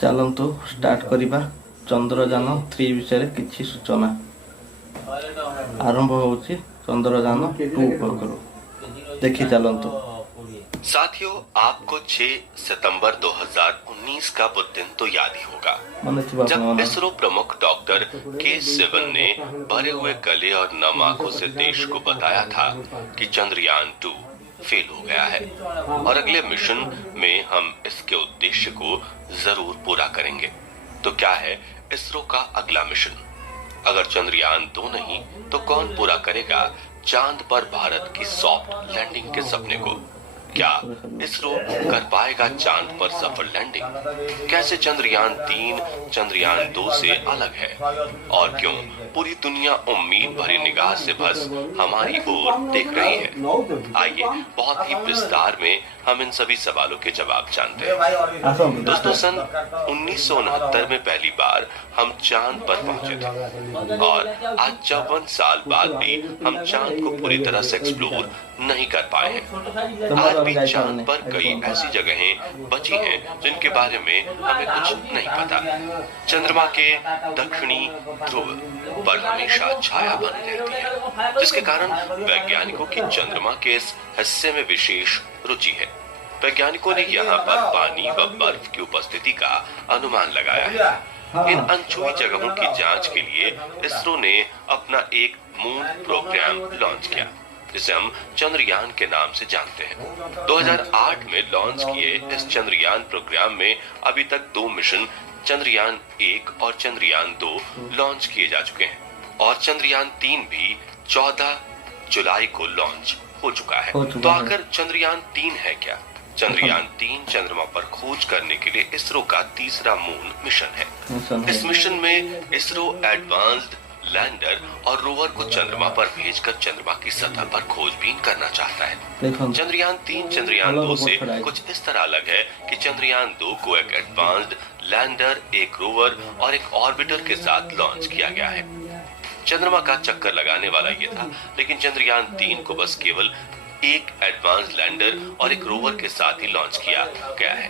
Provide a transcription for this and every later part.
चलतु स्टार्ट करिबा चंद्रयान 3 विषय किछि सूचना आरंभ होउछि चंद्रयान 2 पकरो देखि चलतु। साथियों, आपको 6 सितंबर 2019 का वो दिन तो याद ही होगा जब इसरो प्रमुख डॉक्टर के सिवन ने भरे हुए गले और नम आंखों से देश को बताया था कि चंद्रयान 2 फेल हो गया है और अगले मिशन में हम इसके उद्देश्य को जरूर पूरा करेंगे। तो क्या है इसरो का अगला मिशन? अगर चंद्रयान 2 नहीं तो कौन पूरा करेगा चांद पर भारत की सॉफ्ट लैंडिंग के सपने को? क्या इसरो कर पाएगा चांद पर सफल लैंडिंग? कैसे चंद्रयान 3 चंद्रयान 2 से अलग है और क्यों पूरी दुनिया उम्मीद भरी निगाह से बस हमारी ओर देख रही है? आइए बहुत ही विस्तार में हम इन सभी सवालों के जवाब जानते हैं। दोस्तों, सन 1969 में पहली बार हम चांद पर पहुंचे थे और आज 54 साल बाद भी हम चांद को पूरी तरह से एक्सप्लोर नहीं कर पाए हैं। आज भी चांद पर कई ऐसी जगहें बची हैं जिनके बारे में हमें कुछ नहीं पता। चंद्रमा के दक्षिणी ध्रुव पर हमेशा छाया बनी रहती है, जिसके कारण वैज्ञानिकों की चंद्रमा के इस हिस्से में विशेष रुचि है। वैज्ञानिकों ने यहाँ पर पानी व बर्फ की उपस्थिति का अनुमान लगाया है। इन अनछुई जगहों की जांच के लिए इसरो ने अपना एक मून प्रोग्राम लॉन्च किया, जिसे हम चंद्रयान के नाम से जानते हैं। 2008 में लॉन्च किए इस चंद्रयान प्रोग्राम में अभी तक 2 मिशन चंद्रयान 1 और चंद्रयान 2 लॉन्च किए जा चुके हैं और चंद्रयान 3 भी 14 जुलाई को लॉन्च हो चुका है। तो आखिर चंद्रयान 3 है क्या? चंद्रयान 3 चंद्रमा पर खोज करने के लिए इसरो का तीसरा मून मिशन है। इस मिशन में इसरो एडवांस्ड लैंडर और रोवर को चंद्रमा पर भेजकर चंद्रमा की सतह पर खोजबीन करना चाहता है। चंद्रयान 3 चंद्रयान 2 से कुछ इस तरह अलग है कि चंद्रयान 2 को एक एडवांस्ड लैंडर, एक रोवर और एक ऑर्बिटर के साथ लॉन्च किया गया है। चंद्रमा का चक्कर लगाने वाला ये था, लेकिन चंद्रयान 3 को बस केवल एक एडवांस लैंडर और एक रोवर के साथ ही लॉन्च किया गया है।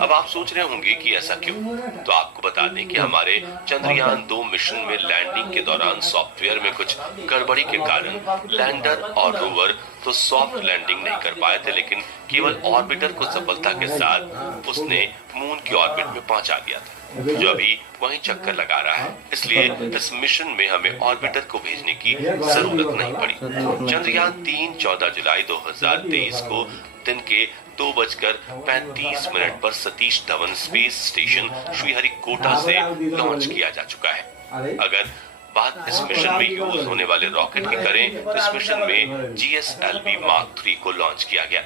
अब आप सोच रहे होंगे कि ऐसा क्यों? तो आपको बता दें कि हमारे चंद्रयान 2 मिशन में लैंडिंग के दौरान सॉफ्टवेयर में कुछ गड़बड़ी के कारण लैंडर और रोवर तो सॉफ्ट लैंडिंग नहीं कर पाए थे, लेकिन केवल ऑर्बिटर को सफलता के साथ उसने मून की ऑर्बिट में पहुंचा दिया था, जो अभी वहीं चक्कर लगा रहा है। इसलिए इस मिशन में हमें ऑर्बिटर को भेजने की जरूरत नहीं पड़ी। चंद्रयान 3 14 जुलाई 2023 को दिन के 2:35 पर सतीश धवन स्पेस स्टेशन श्रीहरिकोटा से लॉन्च किया जा चुका है। अगर बात इस मिशन में यूज होने वाले रॉकेट की करें तो इस मिशन में GSLV Mark 3 को लॉन्च किया गया।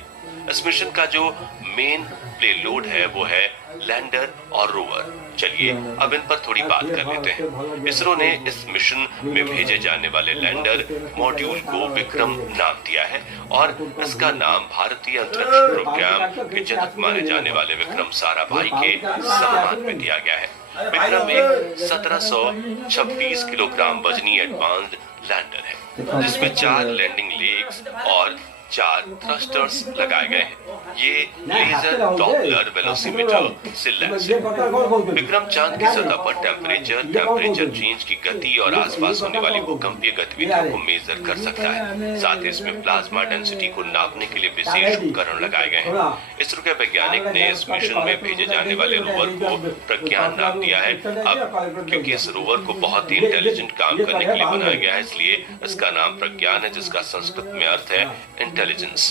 इस मिशन का जो मेन पेलोड है वो है लैंडर और रोवर। चलिए अब इन पर थोड़ी बात कर लेते हैं। इसरो ने इस मिशन में भेजे जाने वाले लैंडर मॉड्यूल को विक्रम नाम दिया है और इसका नाम भारतीय अंतरिक्ष प्रोग्राम के जनक माने जाने वाले विक्रम साराभाई के सम्मान में दिया गया है। विक्रम एक 1726 किलोग्राम वजनी एडवांस्ड लैंडर है, जिसमें 4 लैंडिंग लेग्स और 4 थ्रस्टर्स लगाए गए हैं। ये लेजर डॉपलर वेलोसिमीटर से लैस है। विक्रम चांद की सतह पर टेम्परेचर चेंज की गति और आसपास होने वाली भूकंपीय गतिविधियों को मेजर कर सकता है। साथ ही इसमें प्लाज्मा डेंसिटी को नापने के लिए विशेष उपकरण लगाए गए हैं। इसरो के वैज्ञानिक ने इस मिशन में भेजे जाने वाले रोवर को प्रज्ञान नाम दिया है। अब क्योंकि इस रोवर को बहुत ही इंटेलिजेंट काम करने के लिए बनाया गया है, इसलिए इसका नाम प्रज्ञान है, जिसका संस्कृत में अर्थ है इंटेलिजेंस।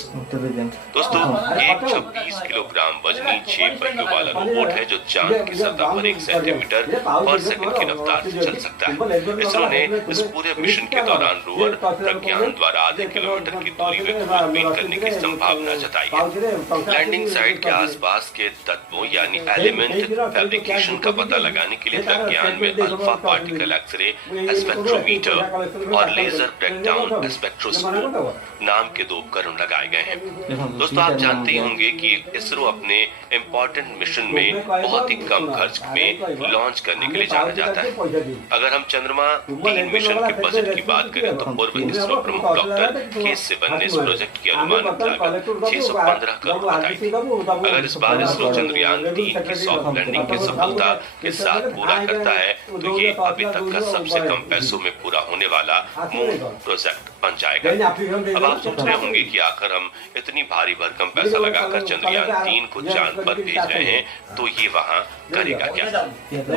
दोस्तों, ये 26 किलोग्राम वजनी 6 पहियों वाला रोबोट है जो चांद की सतह पर 1 सेंटीमीटर पर सेकंड की रफ्तार से चल सकता है। इसरो ने इस पूरे मिशन के दौरान रोवर प्रज्ञान द्वारा आधे किलोमीटर की दूरी में खोजबीन करने की संभावना जताई है। लैंडिंग साइट के आसपास के तत्वों यानी एलिमेंट फैब्रिकेशन का पता लगाने के लिए प्रज्ञान में अल्फा पार्टिकल एक्सरे स्पेक्ट्रोमीटर और लेजर ब्रेकडाउन स्पेक्ट्रोस्कोप नाम के 2 उपकरण उपकरण लगाए गए हैं। दोस्तों आप जानते ही होंगे कि इसरो अपने इम्पोर्टेंट मिशन में बहुत ही कम खर्च में लॉन्च करने के लिए जाना जाता है। अगर हम चंद्रमा 3 मिशन के बजट की बात करें तो पूर्व इसरो प्रमुख डॉक्टर के सिवन ने इस प्रोजेक्ट की अनुमानित लागत 615 करोड़ बताई थी। अगर इस बार इसरो चंद्रयान 3 की सॉफ्ट लैंडिंग की सफलता के साथ पूरा करता है तो ये अभी तक का सबसे कम पैसों में पूरा होने वाला मून प्रोजेक्ट बन जाएगा। अब आप सोच रहे होंगे कि आखिर हम इतनी भारी भरकम पैसा लगाकर चंद्रयान 3 को चांद पर भेज रहे हैं तो ये वहाँ करेगा क्या,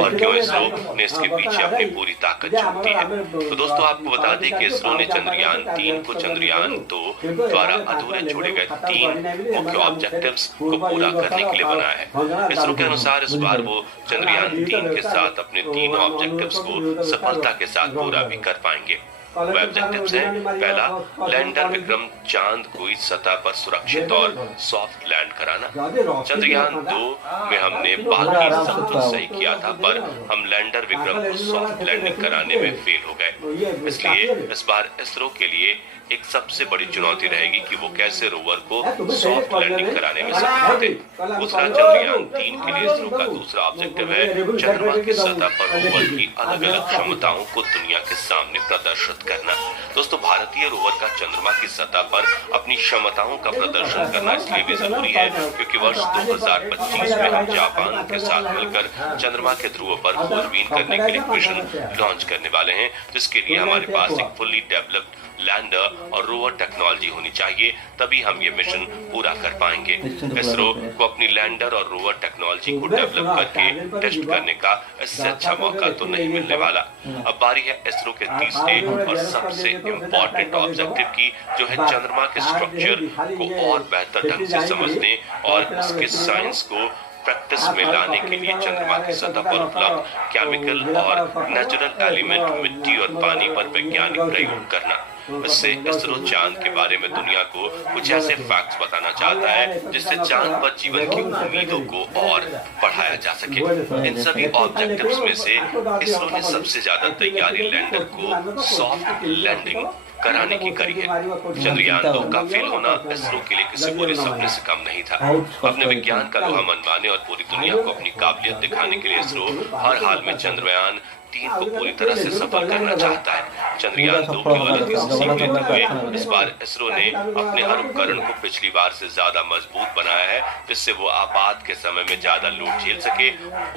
और क्यों इसरो ने इसके पीछे अपनी पूरी ताकत झोंक दी है। तो दोस्तों आपको बता दें कि इसरो ने चंद्रयान 3 को चंद्रयान 2 द्वारा अधूरे छोड़े गए 3 मुख्य ऑब्जेक्टिव्स को पूरा करने के लिए बनाया है। इसरो के अनुसार इस बार वो चंद्रयान 3 के साथ अपने 3 ऑब्जेक्टिव्स को सफलता के साथ पूरा भी कर पाएंगे। वो ऑब्जेक्टिव्स हैं, पहला लैंडर विक्रम चांद को इस सतह पर सुरक्षित और सॉफ्ट लैंड कराना। चंद्रयान 2 में हमने बाकी सब कुछ सही किया था पर हम लैंडर विक्रम को सॉफ्ट लैंडिंग कराने में फेल हो गए। इसलिए इस बार इसरो के लिए एक सबसे बड़ी चुनौती रहेगी कि वो कैसे रोवर को सॉफ्ट लैंडिंग कराने में सफल होते। दूसरा चंद्रयान 3 के लिए इसरो का दूसरा ऑब्जेक्टिव है चंद्रमा की सतह पर रोवर की अलग अलग क्षमताओं को दुनिया के सामने प्रदर्शित करना। दोस्तों भारतीय रोवर का चंद्रमा की सतह पर अपनी क्षमताओं का प्रदर्शन करना इसलिए भी जरूरी है क्योंकि वर्ष 2025 में हम जापान के साथ मिलकर चंद्रमा के ध्रुव पर खोजबीन करने के लिए मिशन लॉन्च करने वाले हैं, जिसके लिए हमारे पास एक फुल्ली डेवलप्ड लैंडर और रोवर टेक्नोलॉजी होनी चाहिए, तभी हम ये मिशन पूरा कर पाएंगे। इसरो को अपनी लैंडर और रोवर टेक्नोलॉजी को डेवलप करके टेस्ट करने का इससे अच्छा मौका तो नहीं मिलने वाला। अब बारी है इसरो के तीसरे और सबसे इम्पोर्टेंट ऑब्जेक्टिव की, जो है चंद्रमा के स्ट्रक्चर को और बेहतर ढंग से समझने और इसके साइंस को प्रैक्टिस में लाने के लिए चंद्रमा की सतह पर उपलब्ध केमिकल और नेचुरल एलिमेंट मिट्टी और पानी पर वैज्ञानिक प्रयोग करना। इससे इसरो चांद के बारे में दुनिया को कुछ ऐसे फैक्ट्स बताना चाहता है जिससे चांद पर जीवन की उम्मीदों को और बढ़ाया जा सके। इन सभी ऑब्जेक्टिव्स में से इसरो ने सबसे ज्यादा तैयारी लैंडर को सॉफ्ट लैंडिंग कराने की करी है। चंद्रयान 2 का फेल होना इसरो के लिए किसी बुरे सपने से कम नहीं था। अपने विज्ञान का लोहा मनवाने और पूरी दुनिया को अपनी काबिलियत दिखाने के लिए इसरो हर हाल में चंद्रयान 3 को पूरी तरह से सफल करना चाहता है। चंद्रयान 2 की गलती से सीख लेते हुए इस बार इसरो ने अपने हर उपकरण को पिछली बार से ज्यादा मजबूत बनाया है, जिससे वो आपात के समय में ज्यादा लोड झेल सके।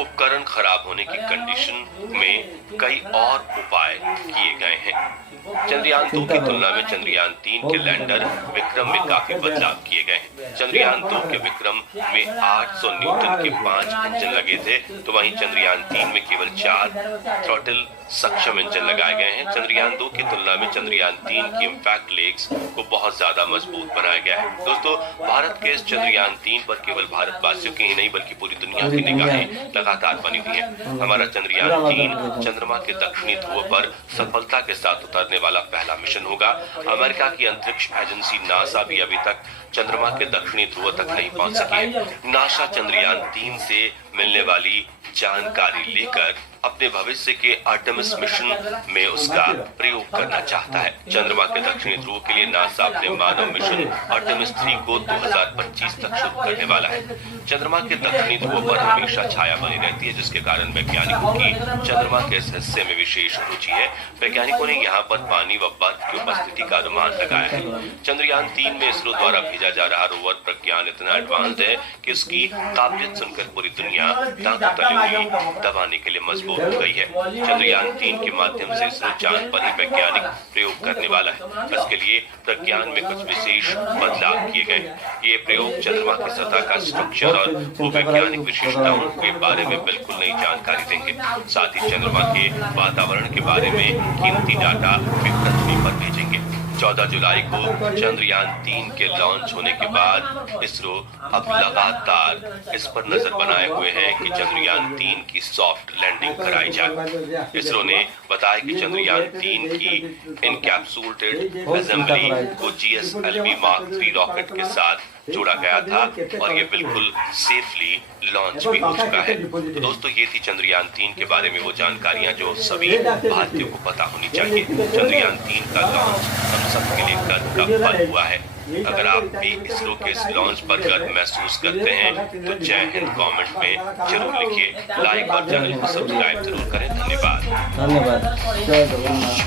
उपकरण खराब होने की कंडीशन में कई और उपाय किए गए हैं। चंद्रयान 2 की तुलना में चंद्रयान 3 के लैंडर विक्रम में काफी बदलाव किए गए हैं। चंद्रयान 2 के विक्रम में 800 न्यूटन के 5 इंजन लगे थे, तो वहीं चंद्रयान 3 में केवल 4 थ्रॉटल सक्षम इंजन लगाए गए हैं। चंद्रयान 2 की तुलना में चंद्रयान 3 की इम्पैक्ट लेग्स को बहुत ज्यादा मजबूत बनाया गया है। दोस्तों भारत के इस चंद्रयान 3 पर केवल भारतवासियों की ही नहीं बल्कि पूरी दुनिया की निगाहें लगातार बनी हुई हैं। हमारा चंद्रयान 3 चंद्रमा के दक्षिणी ध्रुव पर सफलता के साथ उतरने वाला पहला मिशन होगा। अमेरिका की अंतरिक्ष एजेंसी नासा भी अभी तक चंद्रमा के दक्षिणी ध्रुव तक नहीं पहुंच सकी है। नासा चंद्रयान 3 से मिलने वाली जानकारी लेकर अपने भविष्य के आर्टेमिस मिशन में उसका प्रयोग करना चाहता है। चंद्रमा के दक्षिणी ध्रुव के लिए नासा अपने मानव मिशन आर्टेमिस 3 को 2025 तक शुरू करने वाला है। चंद्रमा के दक्षिणी ध्रुव पर हमेशा छाया बनी रहती है, जिसके कारण वैज्ञानिकों की चंद्रमा के इस हिस्से में विशेष रुचि है। वैज्ञानिकों ने यहाँ पर पानी व बर्फ की उपस्थिति का अनुमान लगाया है। चंद्रयान 3 में इसरो द्वारा भेजा जा रहा रोवर प्रज्ञान इतना एडवांस है कि उसकी काबिलियत सुनकर पूरी दुनिया दांतों तले हुई दबाने के लिए मजबूर हो गई है। चंद्रयान 3 के माध्यम से इसरो चांद पर ही वैज्ञानिक प्रयोग करने वाला है। इसके लिए प्रज्ञान में कुछ विशेष बदलाव किए गए। ये प्रयोग चंद्रमा की सतह का स्ट्रक्चर और वो वैज्ञानिक विशेषताओं के बारे में बिल्कुल नई जानकारी देंगे। साथ ही चंद्रमा के वातावरण के बारे में कीमती डाटा भी पृथ्वी पर भेजेंगे। 14 जुलाई को चंद्रयान 3 के लॉन्च होने के बाद इसरो अब लगातार इस पर नजर बनाए हुए है कि चंद्रयान 3 की सॉफ्ट लैंडिंग कराई जाए। इसरो ने बताया कि चंद्रयान 3 की इनकैप्सूलेटेड असेंबली को GSLV Mark 3 रॉकेट के साथ जोड़ा गया था और ये बिल्कुल सेफली लॉन्च भी हो चुका है। तो दोस्तों ये थी चंद्रयान 3 के बारे में वो जानकारियां जो सभी भारतीयों को पता होनी चाहिए। चंद्रयान 3 का लॉन्च हम सबके लिए गर्व का पल हुआ है। अगर आप भी इसरो के इस लॉन्च पर गर्व महसूस करते हैं तो जय हिंद कमेंट में जरूर लिखिए। लाइक और चैनल को सब्सक्राइब जरूर करें। धन्यवाद। धन्यवाद। जय जगन्नाथ।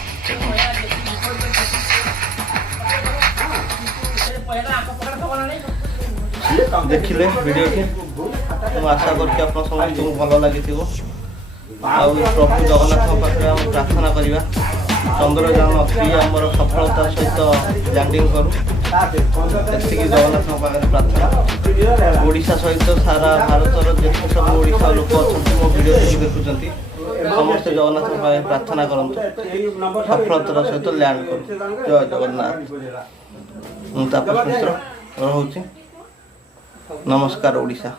देखिले वीडियो की आशा करके आप समस्त भल लगी प्रभु जगन्नाथ पाखे आम प्रार्थना करवा चंद्रयान 3 आमर सफलता सहित लैंडिंग करूँ जगन्नाथ पाखे प्रार्थना। ओडिशा सहित सारा भारतर जिते सब ओडिशा लोक अच्छा मो वीडियो देखुं समस्त जगन्नाथ पाखे प्रार्थना करूँ सफलतार सहित लैंड करूँ। जय जगन्नाथ। मुझे तापस मिश्र रोचे। नमस्कार ओडिशा।